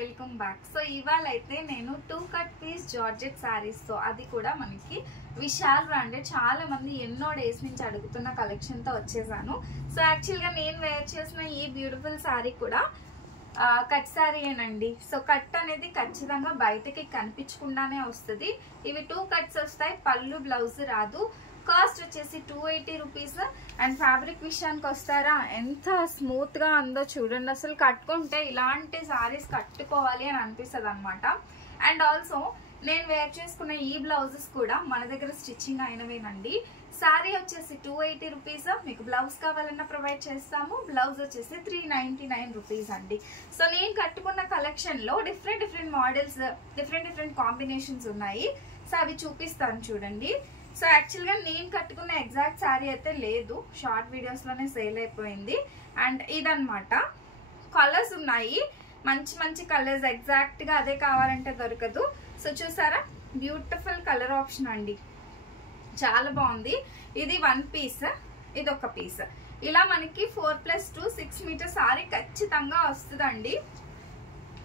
Welcome back. So ఇవాళ అయితే నేను 2 కట్ పీస్ జార్జెట్ సారీస్ తో అది కూడా మనకి విశాల్ బ్రాండెడ్ చాలా మంది ఎన్నో డేస్ నుంచి అడుగుతున్న కలెక్షన్ తో వచ్చేసాను. సో యాక్చువల్ గా నేను వేర్ చేసిన ఈ బ్యూటిఫుల్ సారీ కూడా కట్ సారీ ఏనండి. సో కట్ అనేది ఖచ్చితంగా బయటకి కనిపించకుండానే వస్తుంది. ఇవి 2 కట్స్ వస్తాయి, పళ్ళు బ్లౌజ్ రాదు. కాస్ట్ వచ్చేసి 280 రూపీస్. అండ్ ఫ్యాబ్రిక్ విషయానికి వస్తారా, ఎంత స్మూత్ గా ఉందో చూడండి. అసలు కట్టుకుంటే ఇలాంటి సారీస్ కట్టుకోవాలి అని అనిపిస్తుంది అనమాట. అండ్ ఆల్సో నేను వేర్ చేసుకున్న ఈ బ్లౌజెస్ కూడా మన దగ్గర స్టిచ్చింగ్ అయినవేనండి. సారీ వచ్చేసి 280 రూపీస్. మీకు బ్లౌజ్ కావాలన్నా ప్రొవైడ్ చేస్తాము. బ్లౌజ్ వచ్చేసి 399 రూపీస్ అండి. సో నేను కట్టుకున్న కలెక్షన్ లో డిఫరెంట్ మోడల్స్, డిఫరెంట్ కాంబినేషన్స్ ఉన్నాయి. సో అవి చూపిస్తాను చూడండి. సో యాక్చువల్ గా నేను కట్టుకున్న ఎగ్జాక్ట్ శారీ అయితే లేదు, షార్ట్ వీడియోస్ లోనే సేల్ అయిపోయింది. అండ్ ఇదన్నమాట, కలర్స్ ఉన్నాయి, మంచి కలర్స్. ఎగ్జాక్ట్ గా అదే కావాలంటే దొరకదు. సో చూసారా, బ్యూటిఫుల్ కలర్ ఆప్షన్ అండి, చాలా బాగుంది. ఇది 1 పీస్, ఇది ఒక పీస్. ఇలా మనకి 4+2 6 మీటర్ సారీ ఖచ్చితంగా వస్తుందండి.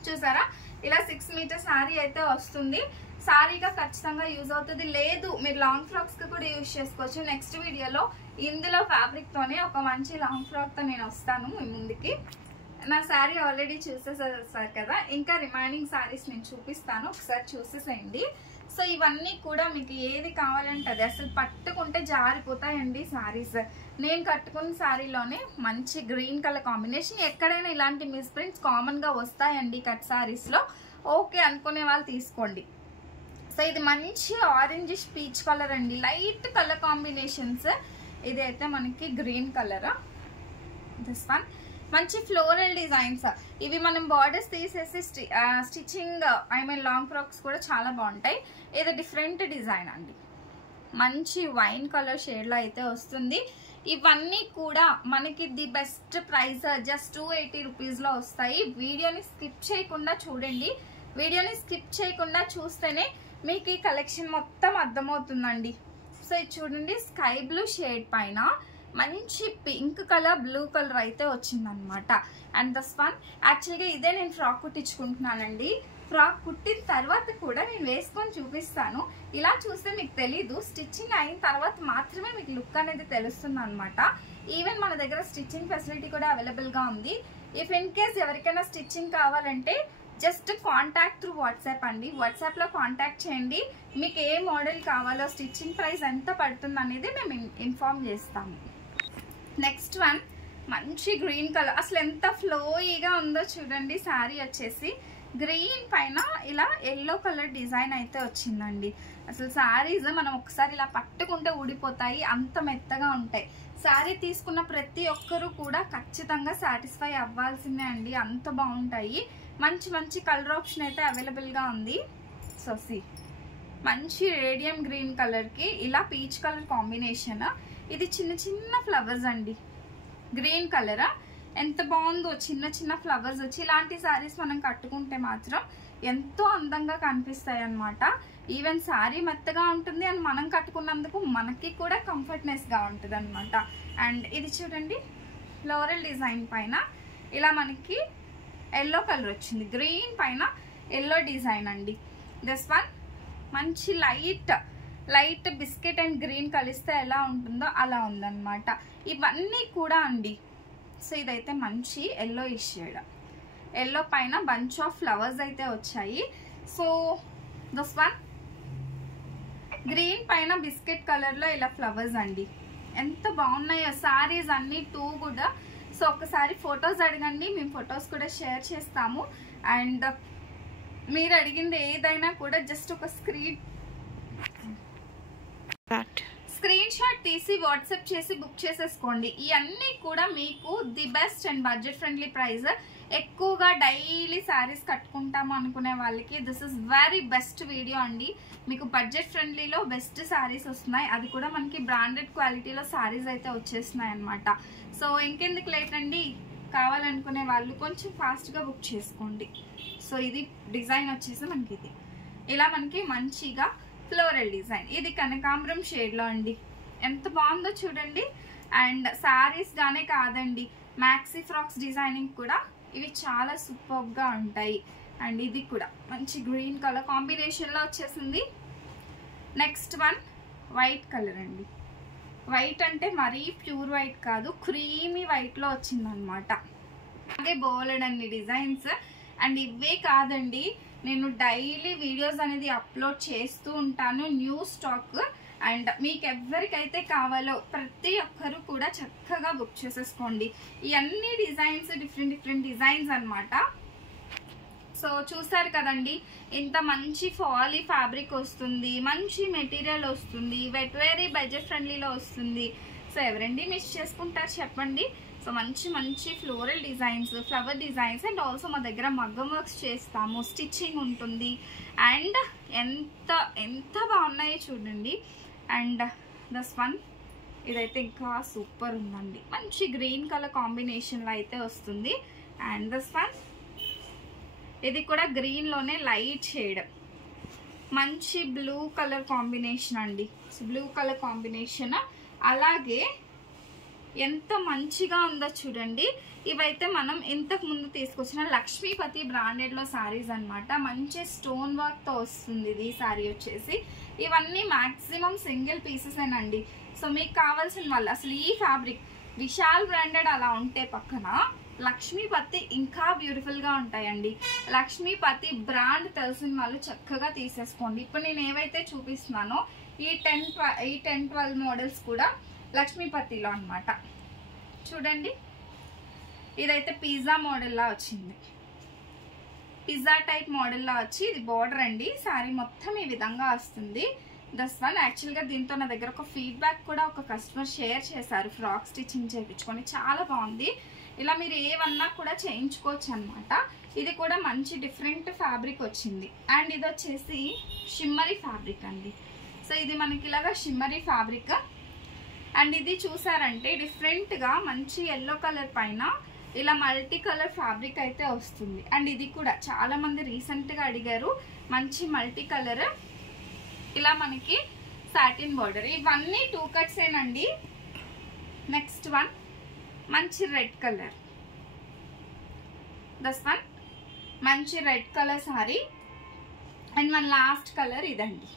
చూసారా, ఇలా 6 మీటర్ సారీ అయితే వస్తుంది. సారీగా ఖచ్చితంగా యూజ్ అవుతుంది. లేదు మీరు లాంగ్ ఫ్రాక్స్ కి కూడా యూజ్ చేసుకోవచ్చు. నెక్స్ట్ వీడియోలో ఇందులో ఫ్యాబ్రిక్ తోనే ఒక మంచి లాంగ్ ఫ్రాక్ తో నేను వస్తాను మీ ముందుకి. నా శారీ ఆల్రెడీ చూసేసారు కదా, ఇంకా రిమైనింగ్ శారీస్ నేను చూపిస్తాను, ఒకసారి చూసేసేయండి. సో ఇవన్నీ కూడా మీకు ఏది కావాలంటే అది, అసలు పట్టుకుంటే జారిపోతాయండి శారీస్. నేను కట్టుకున్న శారీలోనే మంచి గ్రీన్ కలర్ కాంబినేషన్. ఎక్కడైనా ఇలాంటి మిస్ప్రింట్స్ కామన్ గా వస్తాయండి కట్ శారీస్ లో. ఓకే అనుకునే వాళ్ళు తీసుకోండి. సో ఇది మంచి ఆరెంజ్ పీచ్ కలర్ అండి, లైట్ కలర్ కాంబినేషన్స్. ఇది అయితే మనకి గ్రీన్ కలర్. దిస్ వన్ మంచి ఫ్లోరల్ డిజైన్స్. ఇవి మనం బార్డర్స్ తీసేసి స్టిచ్చింగ్ లాంగ్ ఫ్రాక్స్ కూడా చాలా బాగుంటాయి. ఇది డిఫరెంట్ డిజైన్ అండి, మంచి వైన్ కలర్ షేడ్ లో అయితే వస్తుంది. ఇవన్నీ కూడా మనకి the best price, just 280 rupees లో వస్తాయి. వీడియోని స్కిప్ చేయకుండా చూడండి. వీడియోని స్కిప్ చేయకుండా చూస్తేనే మీకు ఈ కలెక్షన్ మొత్తం అర్థమవుతుందండి. సో ఇది చూడండి, స్కై బ్లూ షేడ్ పైన మంచి పింక్ కలర్, బ్లూ కలర్ అయితే వచ్చిందనమాట. అండ్ దస్ వన్ యాక్చువల్గా ఇదే నేను ఫ్రాక్ కుట్టించుకుంటున్నానండి. ఫ్రాక్ కుట్టిన తర్వాత కూడా నేను వేసుకొని చూపిస్తాను. ఇలా చూస్తే మీకు తెలీదు, స్టిచ్చింగ్ అయిన తర్వాత మాత్రమే మీకు లుక్ అనేది తెలుస్తుంది అనమాట. ఈవెన్ మన దగ్గర స్టిచ్చింగ్ ఫెసిలిటీ కూడా అవైలబుల్గా ఉంది. ఇఫ్ ఇన్ కేస్ ఎవరికైనా స్టిచ్చింగ్ కావాలంటే జస్ట్ కాంటాక్ట్ త్రూ వాట్సాప్ అండి. వాట్సాప్ లో కాంటాక్ట్ చేయండి. మీకు ఏ మోడల్ కావాలో, స్టిచ్చింగ్ ప్రైస్ ఎంత పడుతుంది అనేది మేము ఇన్ఫార్మ్ చేస్తాము. నెక్స్ట్ వన్ మంచి గ్రీన్ కలర్, అసలు ఎంత ఫ్లోయిగా ఉందో చూడండి. శారీ వచ్చేసి గ్రీన్ పైన ఇలా ఎల్లో కలర్ డిజైన్ అయితే వచ్చిందండి. అసలు శారీస్ మనం ఒకసారి ఇలా పట్టుకుంటే ఊడిపోతాయి, అంత మెత్తగా ఉంటాయి. శారీ తీసుకున్న ప్రతి ఒక్కరూ కూడా ఖచ్చితంగా సాటిస్ఫై అవ్వాల్సిందే అండి, అంత బాగుంటాయి. మంచి కలర్ ఆప్షన్ అయితే అవైలబుల్గా ఉంది. సో సి మంచి రేడియం గ్రీన్ కలర్కి ఇలా పీచ్ కలర్ కాంబినేషన్. ఇది చిన్న ఫ్లవర్స్ అండి, గ్రీన్ కలర్. ఎంత బాగుందో, చిన్న ఫ్లవర్స్ వచ్చి. ఇలాంటి శారీస్ మనం కట్టుకుంటే మాత్రం ఎంతో అందంగా కనిపిస్తాయి అన్నమాట. ఈవెన్ శారీ మెత్తగా ఉంటుంది అండ్ మనం కట్టుకున్నందుకు మనకి కూడా కంఫర్ట్నెస్గా ఉంటుంది అనమాట. అండ్ ఇది చూడండి, ఫ్లోరల్ డిజైన్ పైన ఇలా మనకి ఎల్లో కలర్ వచ్చింది, గ్రీన్ పైన ఎల్లో డిజైన్ అండి. దిస్ వన్ మంచి లైట్ బిస్కెట్ అండ్ గ్రీన్ కలిస్తే ఎలా ఉంటుందో అలా ఉందన్నమాట. ఇవన్నీ కూడా అండి. సో ఇదైతే మంచి ఎల్లో షేడ్, ఎల్లో పైన బంచ్ ఆఫ్ ఫ్లవర్స్ అయితే వచ్చాయి. సో దిస్ వన్ గ్రీన్ పైన బిస్కెట్ కలర్ లో ఇలా ఫ్లవర్స్ అండి, ఎంత బాగున్నాయో సారీస్ అన్ని 2 కూడా. సో ఒకసారి ఫొటోస్ అడగండి, మేము ఫొటోస్ కూడా షేర్ చేస్తాము. అండ్ మీరు అడిగింది ఏదైనా కూడా జస్ట్ ఒక స్క్రీన్ షాట్ తీసి వాట్సాప్ చేసి బుక్ చేసేసుకోండి. ఇవన్నీ కూడా మీకు the best and budget friendly price. ఎక్కువగా డైలీ శారీస్ కట్టుకుంటాము అనుకునే వాళ్ళకి this is very best video అండి. మీకు బడ్జెట్ ఫ్రెండ్లీలో బెస్ట్ శారీస్ వస్తున్నాయి, అది కూడా మనకి బ్రాండెడ్ క్వాలిటీలో శారీస్ అయితే వచ్చేస్తున్నాయి అనమాట. సో ఇంకెందుకు లేట్ అండి, కావాలనుకునే వాళ్ళు కొంచెం ఫాస్ట్గా బుక్ చేసుకోండి. సో ఇది డిజైన్ వచ్చేసి మనకి ఇది ఇలా మనకి మంచిగా ఫ్లోరల్ డిజైన్. ఇది కనకాంబరం షేడ్లో అండి, ఎంత బాగుందో చూడండి. అండ్ శారీస్ గానే కాదండి, మ్యాక్సీ ఫ్రాక్స్ డిజైనింగ్ కూడా ఇవి చాలా సూపర్గా ఉంటాయి. అండ్ ఇది కూడా మంచి గ్రీన్ కలర్ కాంబినేషన్లో వచ్చేసింది. నెక్స్ట్ వన్ వైట్ కలర్ అండి. వైట్ అంటే మరీ ప్యూర్ వైట్ కాదు, క్రీమీ వైట్లో వచ్చిందనమాట. అదే బోలెడన్ని డిజైన్స్. అండ్ ఇవే కాదండి, నేను డైలీ వీడియోస్ అనేది అప్లోడ్ చేస్తూ ఉంటాను, న్యూ స్టాక్. అండ్ మీకు ఎవరికైతే కావాలో ప్రతి ఒక్కరు కూడా చక్కగా బుక్ చేసేసుకోండి. ఈ అన్ని డిజైన్స్ డిఫరెంట్ డిజైన్స్ అనమాట. సో చూసారు కదండి, ఇంత మంచి ఫాలీ ఫ్యాబ్రిక్ వస్తుంది, మంచి మెటీరియల్ వస్తుంది, వెరీ బడ్జెట్ ఫ్రెండ్లీలో వస్తుంది. సో ఎవరండి మిస్ చేసుకుంటారు చెప్పండి. సో మంచి floral designs, flower designs, and also మా దగ్గర మగ్గం వర్క్స్ చేస్తాము, స్టిచ్చింగ్ ఉంటుంది. అండ్ ఎంత బాగున్నాయో చూడండి. అండ్ దస్ వన్ ఇదైతే ఇంకా సూపర్ ఉందండి, మంచి గ్రీన్ కలర్ కాంబినేషన్లో అయితే వస్తుంది. అండ్ దస్ వన్ ఇది కూడా గ్రీన్లోనే లైట్ షేడ్, మంచి బ్లూ కలర్ కాంబినేషన్ అండి. బ్లూ కలర్ కాంబినేషన్ అలాగే ఎంత మంచిగా ఉందో చూడండి. ఇవైతే మనం ఇంతకు ముందు తీసుకొచ్చిన లక్ష్మీపతి బ్రాండెడ్లో శారీస్ అనమాట. మంచి స్టోన్ వర్క్తో వస్తుంది ఇది శారీ వచ్చేసి. ఇవన్నీ మ్యాక్సిమం సింగిల్ పీసెసేనండి. సో మీకు కావాల్సిన వాళ్ళు అసలు ఈ ఫ్యాబ్రిక్ విశాల్ బ్రాండెడ్ అలా ఉంటే పక్కన లక్ష్మీపతి ఇంకా బ్యూటిఫుల్గా ఉంటాయండి. లక్ష్మీపతి బ్రాండ్ తెలిసిన వాళ్ళు చక్కగా తీసేసుకోండి. ఇప్పుడు నేను ఏవైతే చూపిస్తున్నానో ఈ 10-12 మోడల్స్ కూడా లక్ష్మీపతిలో అనమాట. చూడండి, ఇదైతే పిజ్జా మోడల్లా వచ్చింది, పిజ్జా టైప్ మోడల్లా వచ్చి ఇది బార్డర్ అండి. శారీ మొత్తం ఈ విధంగా వస్తుంది. దస్ వన్ యాక్చువల్గా దీంతో నా దగ్గర ఒక ఫీడ్బ్యాక్ కూడా ఒక కస్టమర్ షేర్ చేశారు, ఫ్రాక్ స్టిచ్చింగ్ చేయించుకొని చాలా బాగుంది. ఇలా మీరు ఏమన్నా కూడా చేయించుకోవచ్చు అనమాట. ఇది కూడా మంచి డిఫరెంట్ ఫ్యాబ్రిక్ వచ్చింది. అండ్ ఇది వచ్చేసి షిమ్మరీ ఫ్యాబ్రిక్ అండి. సో ఇది మనకి ఇలాగా షిమ్మరీ ఫ్యాబ్రిక్. అండ్ ఇది చూసారంటే డిఫరెంట్గా మంచి ఎల్లో కలర్ పైన ఇలా మల్టీ కలర్ ఫ్యాబ్రిక్ అయితే వస్తుంది. అండ్ ఇది కూడా చాలా మంది రీసెంట్గా అడిగారు, మంచి మల్టీ కలర్ ఇలా మనకి సాటిన్ బార్డర్. ఇవన్నీ 2 కట్స్ ఏనండి. నెక్స్ట్ వన్ మంచి రెడ్ కలర్, దస్ వన్ మంచి రెడ్ కలర్ సారీ. అండ్ మన లాస్ట్ కలర్ ఇదండి,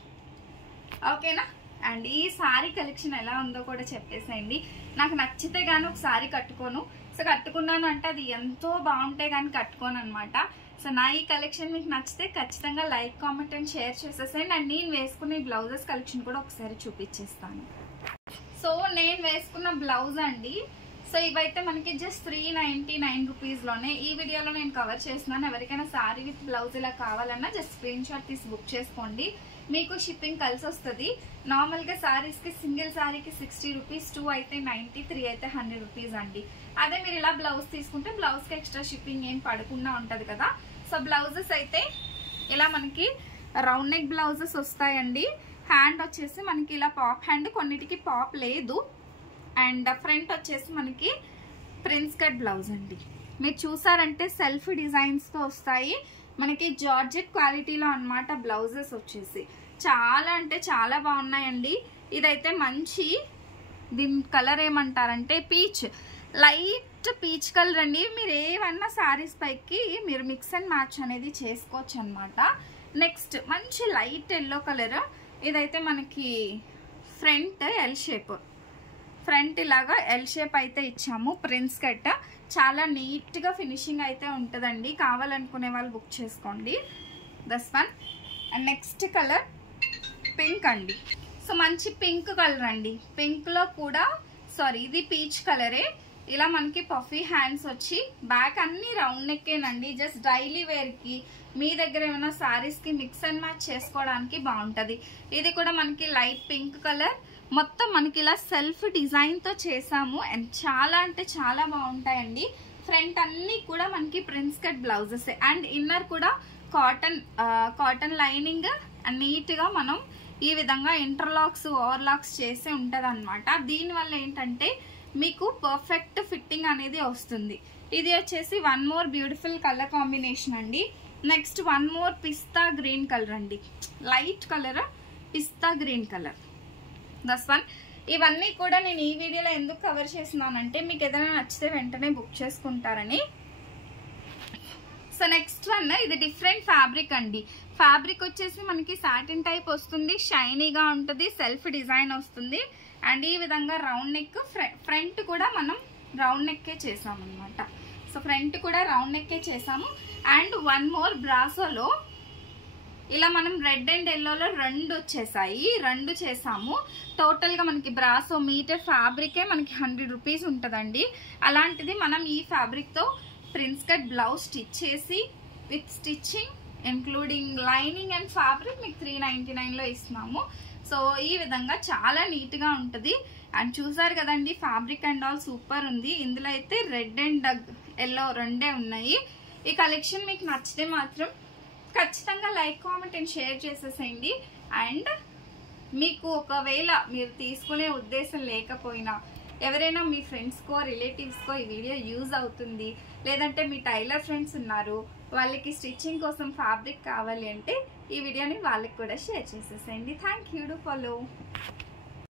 ఓకేనా. అండ్ ఈ సారీ కలెక్షన్ ఎలా ఉందో కూడా చెప్పేసేయండి. నాకు నచ్చితే కానీ ఒక సారీ కట్టుకోను, సో కట్టుకున్నాను అంటే అది ఎంతో బాగుంటే కానీ కట్టుకోను అనమాట. సో నా ఈ కలెక్షన్ మీకు నచ్చితే ఖచ్చితంగా లైక్, కామెంట్ అండ్ షేర్ చేసేసేయండి. అండ్ నేను వేసుకున్న ఈ బ్లౌజెస్ కలెక్షన్ కూడా ఒకసారి చూపించేస్తాను. సో నేను వేసుకున్న బ్లౌజ్ అండి. సో ఇవైతే మనకి జస్ట్ 399 రూపీస్లోనే ఈ వీడియోలో నేను కవర్ చేస్తున్నాను. ఎవరికైనా సారీ విత్ బ్లౌజ్ ఇలా కావాలన్నా జస్ట్ స్క్రీన్ షాట్ తీసి బుక్ చేసుకోండి, మీకు షిప్పింగ్ కలిసి వస్తుంది. నార్మల్గా సారీస్కి సింగిల్ సారీకి 60 రూపీస్, 2 అయితే 90, 3 అయితే 100 రూపీస్ అండి. అదే మీరు ఇలా బ్లౌజ్ తీసుకుంటే బ్లౌజ్కి ఎక్స్ట్రా షిప్పింగ్ ఏం పడకుండా ఉంటుంది కదా. సో బ్లౌజెస్ అయితే ఇలా మనకి రౌండ్ నెక్ బ్లౌజెస్ వస్తాయండి. హ్యాండ్ వచ్చేసి మనకి ఇలా పాప్ హ్యాండ్, కొన్నిటికి పాప్ లేదు. అండ్ ఫ్రంట్ వచ్చేసి మనకి ప్రిన్స్ కట్ బ్లౌజ్ అండి. మీరు చూసారంటే సెల్ఫ్ డిజైన్స్తో వస్తాయి మనకి, జార్జెట్ క్వాలిటీలో అన్నమాట బ్లౌజెస్ వచ్చేసి. చాలా అంటే చాలా బాగున్నాయండి. ఇదైతే మంచి దీని కలర్ ఏమంటారంటే పీచ్, లైట్ పీచ్ కలర్ అండి. మీరు ఏమన్నా శారీస్ పైకి మీరు మిక్స్ అండ్ మ్యాచ్ అనేది చేసుకోవచ్చు అనమాట. నెక్స్ట్ మంచి లైట్ ఎల్లో కలర్. ఇదైతే మనకి ఫ్రంట్ ఎల్ షేప్, ఫ్రంట్ ఇలాగా ఎల్ షేప్ అయితే ఇచ్చాము, ప్రిన్స్ కట్. చాలా నీట్గా ఫినిషింగ్ అయితే ఉంటుందండి. కావాలనుకునే వాళ్ళు బుక్ చేసుకోండి. This one. And next colour pink అండి. సో మంచి పింక్ కలర్ అండి. పింక్లో కూడా ఇది పీచ్ కలరే. ఇలా మనకి పఫీ హ్యాండ్స్ వచ్చి బ్యాక్ అన్ని రౌండ్ నెక్కేనండి. జస్ట్ డైలీ వేర్కి మీ దగ్గర ఏమైనా శారీస్కి మిక్స్ అండ్ మ్యాచ్ చేసుకోవడానికి బాగుంటుంది. ఇది కూడా మనకి లైట్ పింక్ కలర్. మొత్తం మనకి ఇలా సెల్ఫ్ డిజైన్తో చేసాము. అండ్ చాలా అంటే చాలా బాగుంటాయండి. ఫ్రంట్ అన్నీ కూడా మనకి prince cut blouses. And inner కూడా కాటన్ లైనింగ్ నీట్గా మనం ఈ విధంగా ఇంటర్లాక్స్, ఓవర్లాక్స్ చేసి ఉంటుంది అనమాట. దీనివల్ల ఏంటంటే మీకు పర్ఫెక్ట్ ఫిట్టింగ్ అనేది వస్తుంది. ఇది వచ్చేసి one more beautiful colour combination అండి. నెక్స్ట్ వన్ మోర్ పిస్తా గ్రీన్ కలర్ అండి. లైట్ కలర్ పిస్తా గ్రీన్ కలర్. దస్ వన్. ఇవన్నీ కూడా నేను ఈ వీడియోలో ఎందుకు కవర్ చేస్తున్నానంటే మీకు ఏదైనా నచ్చితే వెంటనే బుక్ చేసుకుంటారని. సో నెక్స్ట్ వన్ ఇది డిఫరెంట్ ఫ్యాబ్రిక్ అండి. ఫ్యాబ్రిక్ వచ్చేసి మనకి సాటిన్ టైప్ వస్తుంది, షైనీగా ఉంటుంది, సెల్ఫ్ డిజైన్ వస్తుంది. అండ్ ఈ విధంగా రౌండ్ నెక్, ఫ్రంట్ కూడా మనం రౌండ్ నెక్కే చేసాము అనమాట. సో ఫ్రంట్ కూడా రౌండ్ నెక్కే చేసాము. అండ్ వన్ మోర్ బ్రాసోలో ఇలా మనం రెడ్ అండ్ ఎల్లోలో 2 వచ్చేసాయి, 2 చేసాము. టోటల్గా మనకి బ్రాసో మీటర్ ఫ్యాబ్రికే మనకి 100 రూపీస్ ఉంటుందండి. అలాంటిది మనం ఈ ఫ్యాబ్రిక్తో ప్రిన్స్ కట్ బ్లౌజ్ స్టిచ్ చేసి with stitching including lining and fabric మీకు 399లో ఇస్తున్నాము. సో ఈ విధంగా చాలా నీట్గా ఉంటుంది. అండ్ చూసారు కదండి ఫ్యాబ్రిక్ అండ్ ఆల్ సూపర్ ఉంది. ఇందులో అయితే రెడ్ అండ్ ఎల్లో 2 ఉన్నాయి. ఈ కలెక్షన్ మీకు నచ్చితే మాత్రం ఖచ్చితంగా లైక్, కామెంట్ అండ్ షేర్ చేసేసేయండి. అండ్ మీకు ఒకవేళ మీరు తీసుకునే ఉద్దేశం లేకపోయినా ఎవరైనా మీ ఫ్రెండ్స్కో రిలేటివ్స్కో ఈ వీడియో యూజ్ అవుతుంది, లేదంటే మీ టైలర్ ఫ్రెండ్స్ ఉన్నారు వాళ్ళకి స్టిచ్చింగ్ కోసం ఫ్యాబ్రిక్ కావాలి అంటే ఈ వీడియోని వాళ్ళకి కూడా షేర్ చేసేసేయండి. Thank you. Do follow.